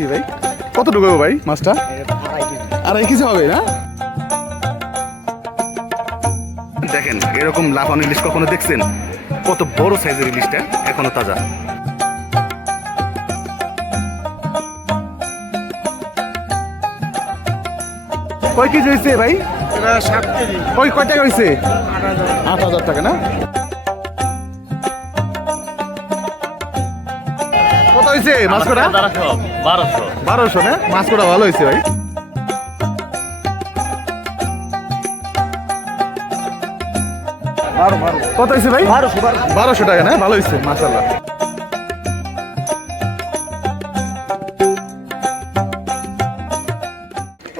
দিই ভাই। কত ঢুকাবো ভাই মাছটা? আড়াই কেজি হবে না? দেখেন এরকম লাফানো ইলিশ কখনো দেখছেন? কত বড় সাইজের ইলিশটা এখনও তাজা। কয় কেজি হয়েছে ভাই? সাত কয় টাকা হয়েছে? আট হাজার টাকা না? হয়েছে মাছ বারোশো বারোশো না? ভালো হয়েছে ভাই। কত হয়েছে ভাই? বারোশো বারোশো। টাকা না? ভালো হয়েছে মাসাল্লাহ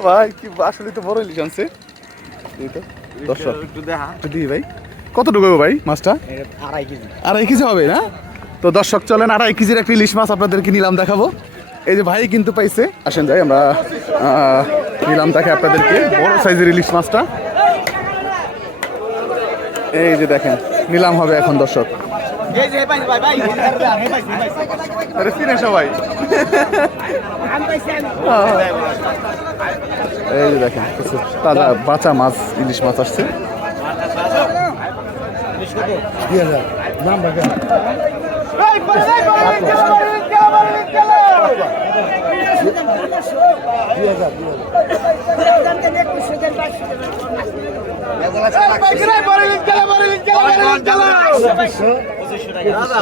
ভাই কি আসলে তো বড় ইলিশ আনছে দর্শক। একটু দেখা। একটু দিই ভাই। কত ঢুকাবো ভাই মাছটা? আড়াই কেজি। আড়াই কেজি হবে না? তো দর্শক চলেন আড়াই কেজির একটা ইলিশ মাছ আপনাদেরকে নিলাম দেখাবো। এই যে ভাই কিন্তু পাইছে। আসেন যাই আমরা নিলাম দেখে আপনাদেরকে বড় সাইজের ইলিশ মাছটা। এই যে দেখেন নিলাম হবে এখন দর্শক। এই যে ভাই ভাই ভাই আরে চিনে সবাই। এই যে দেখেন কিছু তাজা বাঁচা মাছ ইলিশ মাছ আসছে।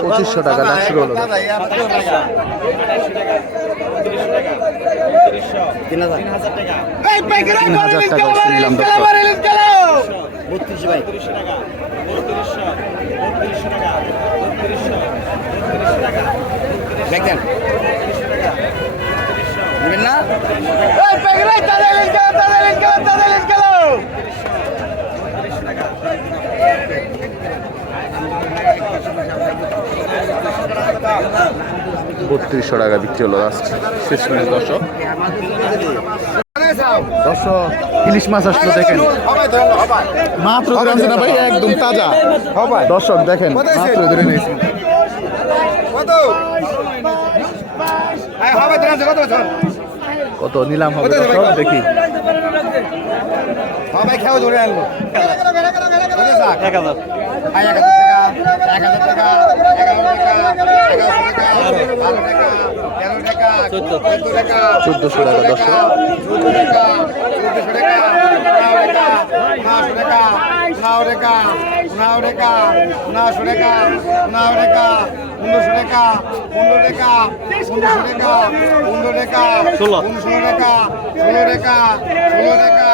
পঁচিশশো টাকা না শুরু তিন হাজার টাকা শুনলাম বত্রিশ ভাই। টাকা টাকা দেখেন নেবেন না? বত্রিশশো টাকা বিক্রি হলো লাস্ট শেষ মিনিট দর্শক। দর্শক ইলিশ মাছ আসলো দেখেন। মাত্র ধরে আনছে না ভাই একদম তাজা। দর্শক দেখেন মাত্র ধরে নিয়েছে। কত নিলাম হবে সব দেখি। সবাই খেয়ে ধরে আনলো এক হাজার। এক হাজার চোদ্দশো টাকা দশ টাকা পনেরোশো টাকা পনেরো টাকা পনেরোশো টাকা পনেরো টাকা ষোলো। পনেরোশো টাকা ষোলো রেখা ষোলো টাকা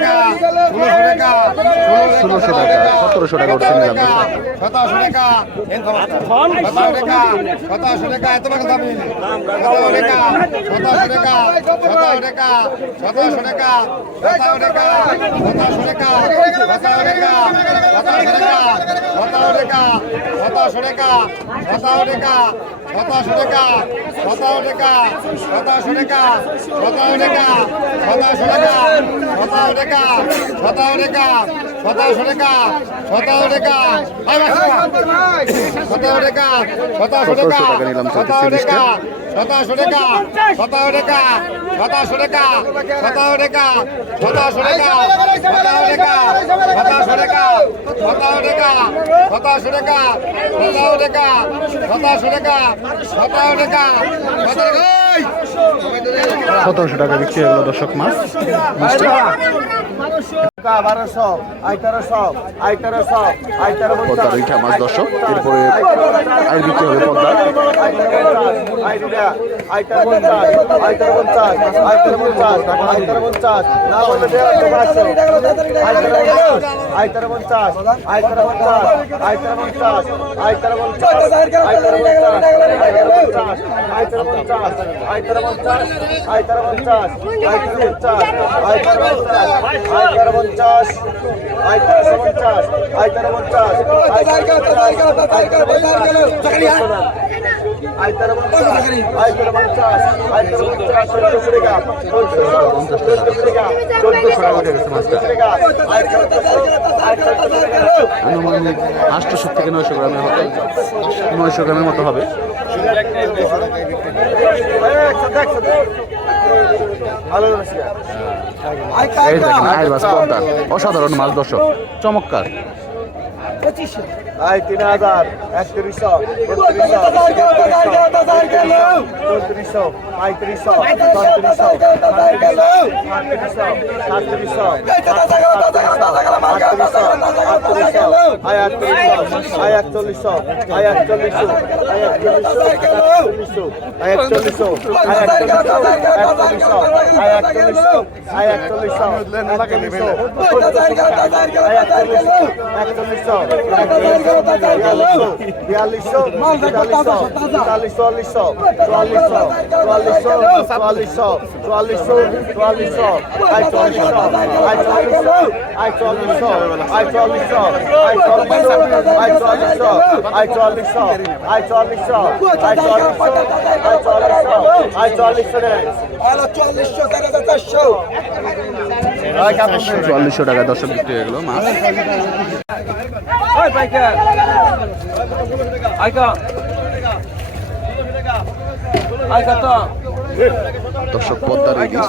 টাকা ষোলোশো টাকা সতেরোশো টাকা উঠছে নিলাম সতেরোশো টাকা সতেরো টাকা সতেরোশো টাকা এত টাকা দাম সতেরো টাকা সতেরোশো টাকা সতেরো টাকা সতেরোশো টাকা সতেরো টাকা সতেরোশো টাকা সতেরো টাকা সতেরোশো টাকা সতেরো টাকা সতেরোশো টাকা সতেরো টাকা। সতেরোশো টাকা সতেরো টাকা সতেরোশো টাকা সতেরো টাকা সতেরোশো টাকা সতেরো টাকা সতেরো টাকা সতেরোশো টাকা সতেরো টাকা সতেরো টাকা সতেরোশো টাকা সতেরোশো সতেরো টাকা সতেরোশো টাকা সতেরো টাকা সতেরোশো টাকা সতেরো টাকা সতেরোশো টাকা সতেরো টাকা সতেরোশো টাকা সতেরো টাকা সতেরোশো টাকা সতেরো টাকা সতেরো টাকা সতেরোশো টাকা বিক্রি হলো দর্শক মাছ। পদ্মার উইঠা মাছ দর্শক এরপরে আইন বিক্রি হবে পদ্মার আইতার পঞ্চাশ আইতার পঞ্চাশ আষ্ট সব পঞ্চাশ চোদ্দশো থেকে নয়শো গ্রামের হবে নয়শো গ্রামের মতো হবে অসাধারণ মাছ দর্শক। চমৎকার। আই তিন হাজার একত্রিশশো চৌত্রিশশো পঁয়ত্রিশশো ছত্রিশশো সাতত্রিশশো আটত্রিশশো আটত্রিশশো আয় আটত্রিশশো আয় একচল্লিশশো আয় একচল্লিশশো আয় একচল্লিশশো আয় একচল্লিশশো আয় একচল্লিশশো আয় একচল্লিশশো আয় একচল্লিশশো আয় একচল্লিশশো একচল্লিশশো বিয়াল্লিশশো বিয়াল্লিশশো তেতাল্লিশ চুয়াল্লিশশো চুয়াল্লিশশো চুয়াল্লিশশো চুয়াল্লিশশো চুয়াল্লিশশো চুয়াল্লিশশো আয় চুয়াল্লিশশো আয় চুয়াল্লিশশো আয় চুয়াল্লিশশো আয় চুয়াল্লিশশো আয় চুয়াল্লিশশো আয় চুয়াল্লিশশো আয় চুয়াল্লিশশো আয় চুয়াল্লিশশো আয় চুয়াল্লিশশো আয় চুয়াল্লিশশো আয় চুয়াল্লিশশো রে চুয়াল্লিশশো টাকা দর্শক বিক্রি হয়ে গেল মাছ। দর্শক পদ্মার ইলিশ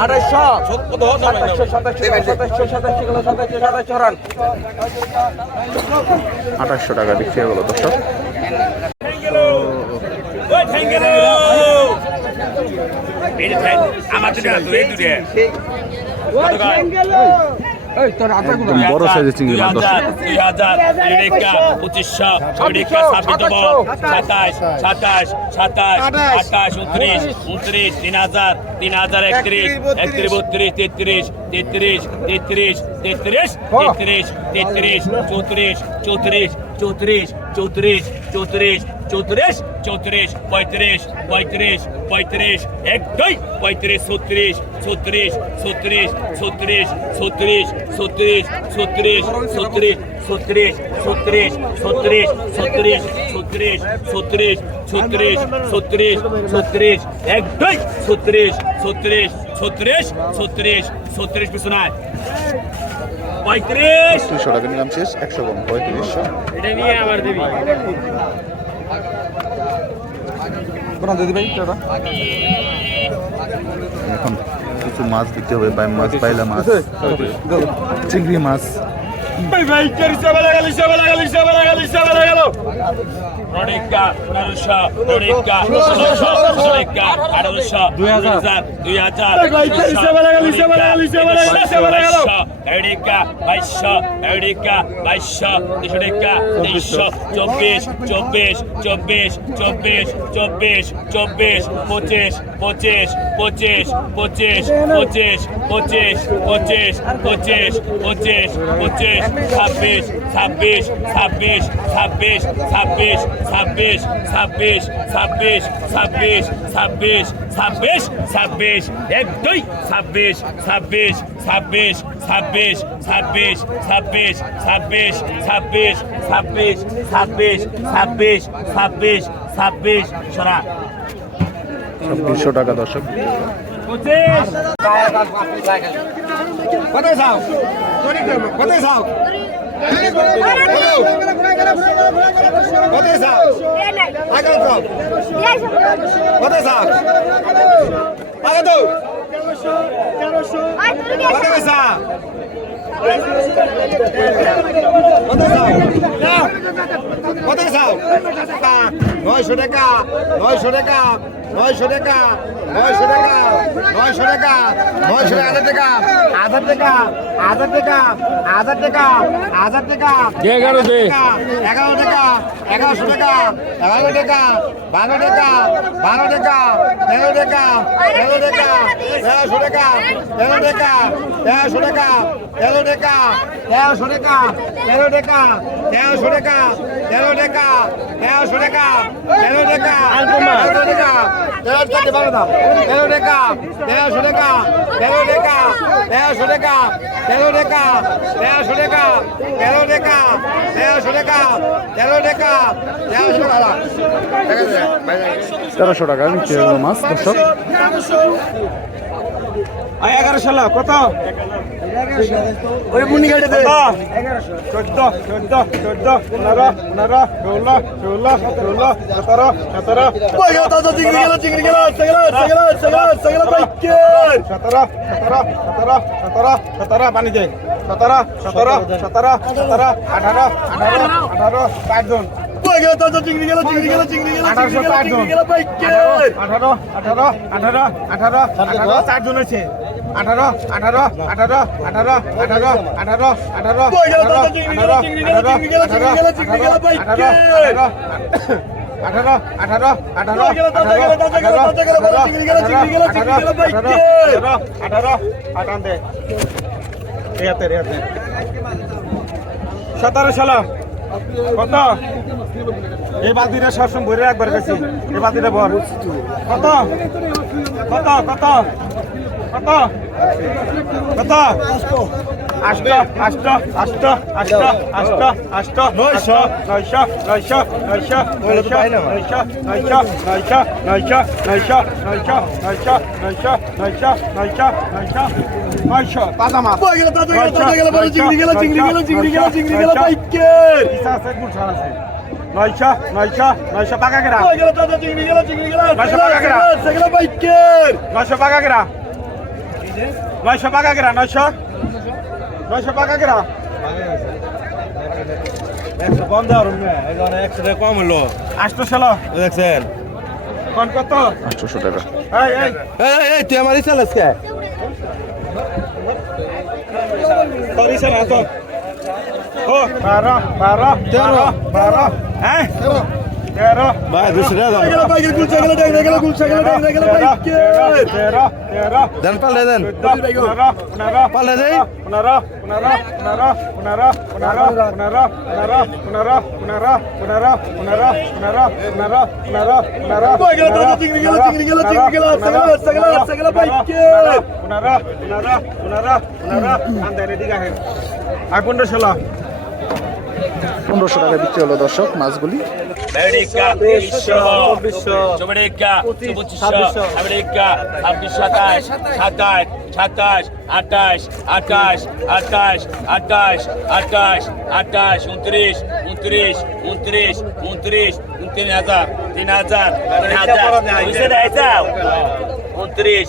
আঠাইশো সাতাইশো সাতাইশো সাতাইশো সাতাইশো সাতাইশো সাতাইশো রান আঠাশশো টাকা বিক্রি হয়ে গেল দর্শক। আমার দুটো। বড় সাইজের চিংড়ি মাছ দুই হাজার রেখা পঁচিশশো রেখা ছাব্বিশ সাতাশ সাতাশ। সাতাশ আঠাশ উনত্রিশ উনত্রিশ তিন হাজার তিন হাজার একত্রিশ একত্রিশ বত্রিশ তেত্রিশ তেত্রিশ তেত্রিশ তেত্রিশ তেত্রিশ তেত্রিশ চৌত্রিশ চৌত্রিশ চৌত্রিশ চৌত্রিশ চৌত্রিশ চৌত্রিশ চৌত্রিশ পঁয়ত্রিশ পঁয়ত্রিশ পঁয়ত্রিশ এক দুই পঁয়ত্রিশ ছত্রিশ ছত্রিশ ছত্রিশ ছত্রিশ ছত্রিশ ছত্রিশ ছত্রিশ ছত্রিশ ছত্রিশ ছত্রিশ ছত্রিশ ছত্রিশ ছত্রিশ ছত্রিশ ছত্রিশ ছত্রিশ ছত্রিশ এক দুই ছত্রিশ ছত্রিশ ছত্রিশ ছত্রিশ ছত্রিশ পিছনায় পঁয়ত্রিশ দুশো টাকা নিলাম শেষ একশো কম পঁয়ত্রিশশো এটা নিয়ে আবার দিবি কোন দিদি ভাই দাদা এখন কিছু মাছ দেখতে হবে বাই মাছ পাইলা মাছ। চিংড়ি মাছ। ভাই ভাই কেরি সেবা লাগালি সেবা লাগালি সেবা লাগালি সেবা লাগালো। রনিকা নরসা রনিকা রনিকা আড়লসা 2000 2000 ভাই কেরি সেবা লাগালি সেবা লাগালি সেবা লাগালি সেবা লাগালো। হাজার রনিকা বাইশশো রনিকা বাইশশো তিনশো টাকা তিনশো চব্বিশ চব্বিশ চব্বিশ চব্বিশ চব্বিশ চব্বিশ পঁচিশ পঁচিশ পঁচিশ পঁচিশ পঁচিশ পঁচিশ পঁচিশ পঁচিশ পঁচিশ পঁচিশ ছাব্বিশ ছাব্বিশ ছাব্বিশ ছাব্বিশ ছাব্বিশ ছাব্বিশ ছাব্বিশ ছাব্বিশ ছাব্বিশ ছাব্বিশ ছাব্বিশ ছাব্বিশ এক দুই ছাব্বিশ ছাব্বিশ ছাব্বিশ ছাব্বিশ ছাব্বিশ ছাব্বিশ ছাব্বিশ ছাব্বিশ ছাব্বিশ ছাব্বিশ ছাব্বিশ ছাব্বিশ ছাব্বিশ সরা ছাব্বিশশো টাকা দর্শক কোথায় যাও কোথায় যাও কোথায় যাও আগে যাও কোথায় যাও আগে দাও কত পয়সা কত পয়সা চাও? নয়শো টাকা নয়শো টাকা নয়শো টাকা নয়শো টাকা নয়শো টাকা নয়শো হাজার টাকা হাজার টাকা হাজার টাকা হাজার টাকা হাজার টাকা এগারো টাকা এগারোশো টাকা এগারো টাকা বারো টাকা বারো টাকা তেরো টাকা তেরো টাকা তেরোশো টাকা তেরো টাকা তেরোশো টাকা তেরো টাকা তেরোশো টাকা তেরো টাকা তেরোশো টাকা তেরো টাকা তেরোশো টাকা তেরো টাকা তেরো টাকা তেরো টাকা বারো দাম তেরো টাকা তেরোশো টাকা তেরো টাকা তেরোশো টাকা তেরো টাকা তেরোশো টাকা তেরো টাকা তেরোশো টাকা তেরো টাকা তেরোশো টাকা তেরোশো টাকা মাছ দর্শক এগারোশো কত ওই মুনি গাড়ি দে। চোদ্দ চোদ্দ চোদ্দ পনেরো পনেরো ষোলো ষোলো ষোলো সতেরো সতেরো চিংড়ি গেল চিংড়ি গেল সতেরো সতেরো সতেরো সতেরো সতেরো সতেরো পানি দে সতেরো সতেরো সতেরো সতেরো আঠারো আঠারো আঠারো পাঁচজন আঠারোশো পাঁচজন আঠারো আঠারো আঠারো আঠারো আঠারো চারজন আছে আঠারো আঠারো আঠারো আঠারো আঠারো আঠারো আঠারো আঠারো আঠারো আঠারো আঠারো আঠান দে রেয়াতে রেয়াতে সতেরো ষোলো কত এই বালতিটা সবসময় ভরে একবার গেছি এই বালতিটা ভর কত কত কত কত কত আষ্ট আষ্ট আষ্ট আষ্ট আষ্ট আষ্ট নয়শো নয়শো নয়শো নয়শো নয়শো নয়শো নয়শো নয়শো নয়শো নয়শো নয়শো নয়শো নয়শো নয়শো নয়শো নয়শো নয়শো তাজা মাছ চিংড়ি গেল চিংড়ি গেল চিংড়ি গেল চিংড়ি গেল বাইকের আছে গুড় আছে নয়শো নয়শো নয়শো পাকা গেরা নয়শো পাকা গেরা নয়শো পাকা গেরা নয়শো পাকা গেরা নয়শো? নয়শো পাকা গেরা বন্ধ এখানে একশো টাকা কম হলো। আষ্ট ষোলো। দেখছেন? কোন কত? আটশোশো টাকা। এই এই। এই এই তুই আমার ইচ্ছা লাগছে সরি স্যার এত ও বারো বারো তেরো বারো। হ্যাঁ? তেরো ভাই দুশো দেন পাল্টে দেন পাল্টে দেই পনেরোশো টাকা বিক্রি হলো দর্শক মাছগুলি আমেরিকা তেইশশো চব্বিশা পঁচিশশো আমেরিকা ছাব্বিশ। সাতাশ সাতাশ সাতাশ আঠাশ আঠাশ আঠাশ আঠাশ আঠাশ আঠাশ উনত্রিশ উনত্রিশ উনত্রিশ উনত্রিশ তিন হাজার তিন হাজার তিন হাজার। উনত্রিশ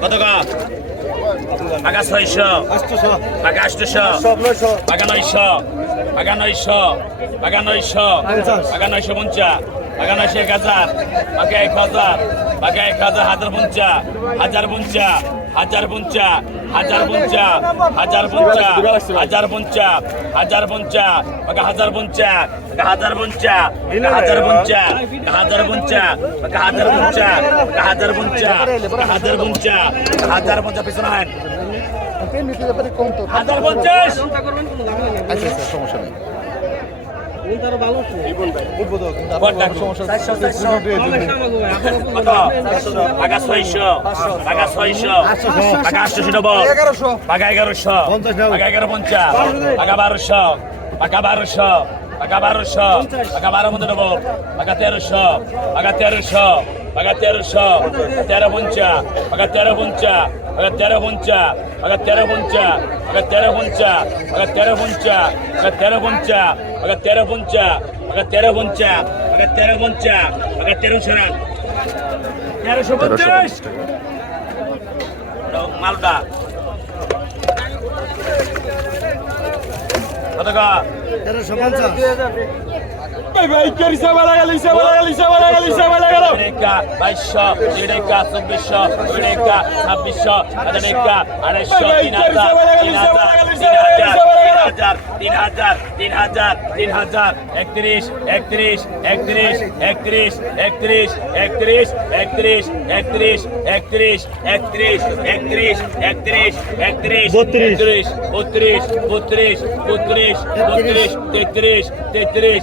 কত পাকা ছয়শো পাকা আষ্টশ পাকা নয়শ পাকা নয়শ পাকা নয়শ পাকা নয়শো পঞ্চাশ পাকা নয়শো এক হাজার পাকা এক হাজার পাকা এক হাজার হাজার পঞ্চাশ হাজার পঞ্চাশ হাজার পঞ্চা হাজার পঞ্চা হাজার পঞ্চা হাজার পঞ্চা হাজার পঞ্চা হাজার পঞ্চা হাজার পঞ্চা হাজার পঞ্চা হাজার পঞ্চা হাজার পঞ্চা হাজার পঞ্চা হাজার পঞ্চা হাজার পঞ্চা পিছনে হাজার পঞ্চাশ আচ্ছা আচ্ছা সমস্যা নেই এগারোশো এগারো পঞ্চাশ বারোশো টাকা বারোশো টাকা বারোশো টাকা বারো মতো ডবল টাকা তেরোশো টাকা তেরোশো টাকা তেরোশো তেরো পঞ্চা টাকা তেরো পঞ্চা টাকা তেরো পঞ্চা টাকা তেরো পঞ্চা টাকা তেরো পঞ্চা টাকা তেরো পঞ্চা টাকা তেরো পঞ্চা টাকা তেরো পঞ্চা টাকা তেরো পঞ্চা টাকা তেরো পঞ্চা টাকা তেরোশো রান তেরোশো পঞ্চাশ মালদা কত কা রেখা বাইশশো দুই রেখা চব্বিশশো দুই রেখা ছাব্বিশশো হাজার রেখা আড়াইশো তিন হাজার তিন হাজার তিন হাজার তিন হাজার তিন হাজার তিন হাজার একত্রিশ একত্রিশ একত্রিশ একত্রিশ একত্রিশ একত্রিশ একত্রিশ একত্রিশ একত্রিশ একত্রিশ একত্রিশ একত্রিশ একত্রিশ বত্রিশ বত্রিশ বত্রিশ বত্রিশ বত্রিশ তেত্রিশ তেত্রিশ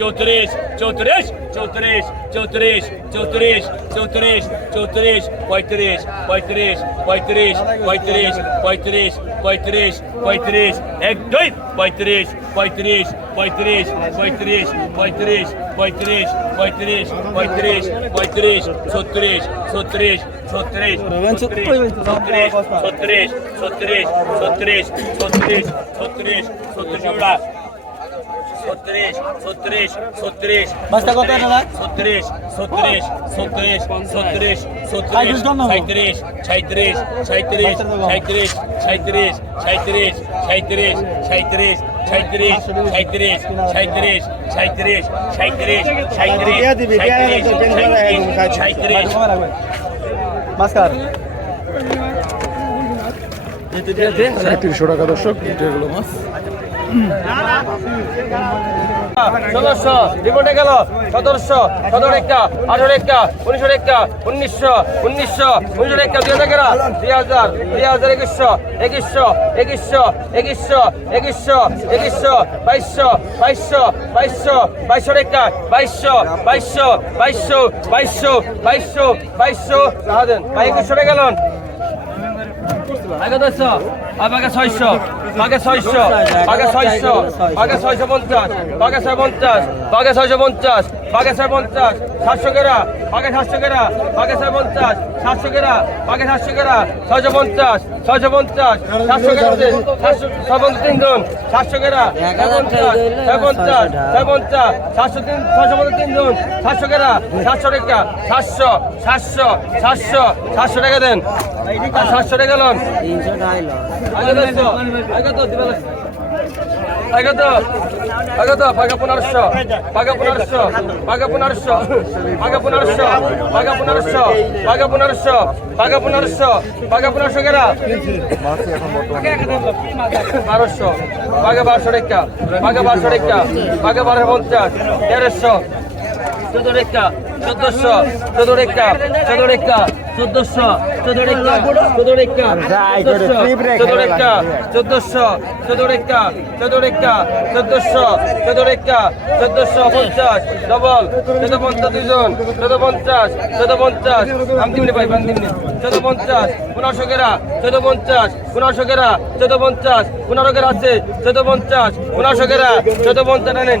চৌত্রিশ চৌত্রিশ চৌত্রিশ চৌত্রিশ চৌত্রিশ চৌত্রিশ এক দুই চৌত্রিশ চৌত্রিশ চৌত্রিশ চৌত্রিশ চৌত্রিশ চৌত্রিশ চৌত্রিশ চৌত্রিশ চৌত্রিশ চৌত্রিশ চৌত্রিশ চৌত্রিশ চৌত্রিশ চৌত্রিশ চৌত্রিশ চৌত্রিশ চৌত্রিশ এক দুই চৌত্রিশ চৌত্রিশ চৌত্রিশ চৌত্রিশ চৌত্রিশ চৌত্রিশ চৌত্রিশ চৌত্রিশ চৌত্রিশ পঁয়ত্রিশ পঁয়ত্রিশ পঁয়ত্রিশ পঁয়ত্রিশ পঁয়ত্রিশ পঁয়ত্রিশ পঁয়ত্রিশ এক দুই পঁয়ত্রিশ পঁয়ত্রিশ পঁয়ত্রিশ পঁয়ত্রিশ পঁয়ত্রিশ পঁয়ত্রিশ পঁয়ত্রিশ পঁয়ত্রিশ পঁয়ত্রিশ ছত্রিশ ছত্রিশ ছত্রিশ ছত্রিশ ছত্রিশ ছত্রিশ ছত্রিশ ছত্রিশ ছত্রিশ ছত্রিশ ছত্রিশ ছত্রিশ ছত্রিশ ছত্রিশ বাসটা কত দাদা ছত্রিশ ছত্রিশ ছত্রিশ ছত্রিশ ছত্রিশ সাঁত্রিশ সাঁত্রিশ সাঁত্রিশ সাঁত্রিশ সাঁত্রিশ সাঁত্রিশ সাঁত্রিশ সাঁত্রিশ সাঁত্রিশ সাঁত্রিশ সাঁত্রিশ সাঁত্রিশ সাঁত্রিশ সাঁত্রিশ সাঁত্রিশ সাঁত্রিশ মাস্কার সাঁত্রিশশো টাকা দর্শক মাছ ষোলোশো, রিপোর্টে গেল সতেরোশো, সতেরো একটা, আঠারো একটা, উনিশশো একটা, উনিশশো উনিশশো উনিশশো একটা, দুই হাজার দুই হাজার দুই হাজার একুশশো একুশশো একুশশো একুশশো একুশশো একুশশো, বাইশশো বাইশশো বাইশশো বাইশশো একটা, বাইশশো বাইশশো বাইশশো বাইশশো বাইশশো বাইশশো ভাই, একুশশো গেলেন আগে দশশো আগে ছয়শো আগে ছয়শো আগে ছয়শো আগে ছয়শো পঞ্চাশ আগে ছয় পঞ্চাশ আগে ছয়শো পঞ্চাশ আগে ছয় পঞ্চাশ, সাতশো কেরা আগে সাতশো কেরা আগে ছয় পঞ্চাশ, সাতশো কেরা আগে সাতশো কেরা, ছয়শো পঞ্চাশ ছয়শো পঞ্চাশ, সাতশো কেরা সাতশো, ছয় পঞ্চাশ তিনজন সাতশো কেরা পঞ্চাশ, ছয় পঞ্চাশ ছয় পঞ্চাশ, সাতশো তিন, ছয়শো পঞ্চাশ তিনজন সাতশো কেরা, সাতশো টাকা, সাতশো সাতশো সাতশো সাতশো টাকা দেন সাতশো টাকা লোন। আগে তো আগে তো দিবে আগে তো আগে তো পাকা পনেরোশো পাকা পনেরোশো পাকা পনেরোশো পাকা পনেরোশো পাকা পনেরোশো পাকা পনেরোশো পাকা পনেরোশো পাকা পনেরোশো কেরা বারোশো পাকা বারোশো রেখা পাকা বারোশো রেখা পাকা বারোশো পঞ্চাশ তেরোশো চোদ্দ রেখা চোদ্দশো চোদ্দ রেখা চোদ্দ রেখা চোদ্দশো চোদ্দ রেখা চোদ্দ রেখা চোদ্দ রেখা চোদ্দশো চোদ্দ রেখা চোদ্দ রেখা চোদ্দশো চোদ্দ রেখা চোদ্দশো পঞ্চাশ ডবল চোদ্দ পঞ্চাশ দুজন চোদ্দ পঞ্চাশ চোদ্দ পঞ্চাশ আমি দিমনি পাই আমি দিমনি। চোদ্দ পঞ্চাশ পনেরোশো কেরা চোদ্দ পঞ্চাশ পনেরোশো কেরা চোদ্দ পঞ্চাশ পনেরো কেরা আছে চোদ্দ পঞ্চাশ পনেরোশো কেরা চোদ্দ পঞ্চাশ নেন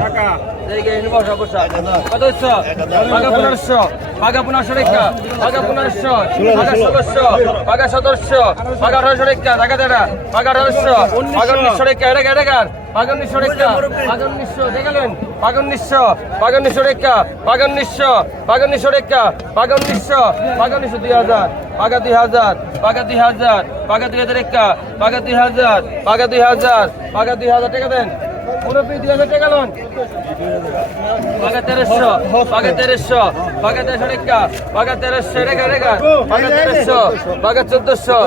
টাকা কত হচ্ছে? পাকা পনেরোশো। পাকা পনেরোশো রেখা। পাকা পনেরোশো। পাকা ষোলোশো পাকা সতেরোশো। পাকা আঠারোশো রেখা। টাকা দেড়া। পাকা আঠারোশো। পাকা উনিশশো রেখা। এটা এটাকার। পাকা উনিশশো রেখা। পাকা উনিশশো। দেখলেন পাকা উনিশশো। পাকা উনিশশো রেখা। পাকা উনিশশো। পাকা উনিশশো রেখা। পাকা উনিশশো। পাকা উনিশশো দুই হাজার। পাকা দুই হাজার। পাকা দুই হাজার। পাকা দুই হাজার রেখা। পাকা দুই হাজার। পাকা দুই হাজার। পাকা দুই হাজার। টাকা দেন। মুরব্বী দুই হাজার টাকা লোন পাকা তেরোশো পাকা তেরোশো পাকা তেরোশো রেখা পাকা তেরোশো রেখা রেখা পাকা তেরোশো পাকা চোদ্দশো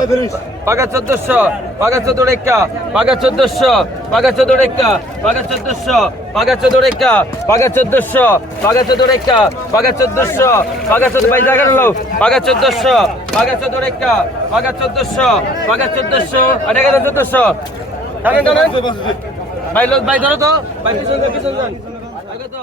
পাকা চোদ্দশো পাকা চোদ্দ রেখা পাকা চোদ্দশো পাকা চোদ্দ রেখা পাকা চোদ্দশো পাকা চোদ্দ রেখা পাকা চোদ্দশো পাকা চোদ্দ রেখা পাকা চোদ্দশো পাকা চোদ্দ বাইশ এগারো লোক পাকা চোদ্দশো পাকা চোদ্দ রেখা পাকা চোদ্দশো পাকা চোদ্দশো, আর এগারো চোদ্দশো। টানেন টানেন ভাই ভাই ধরো তো। ভাই পিছন পিছন যান। আগে তো।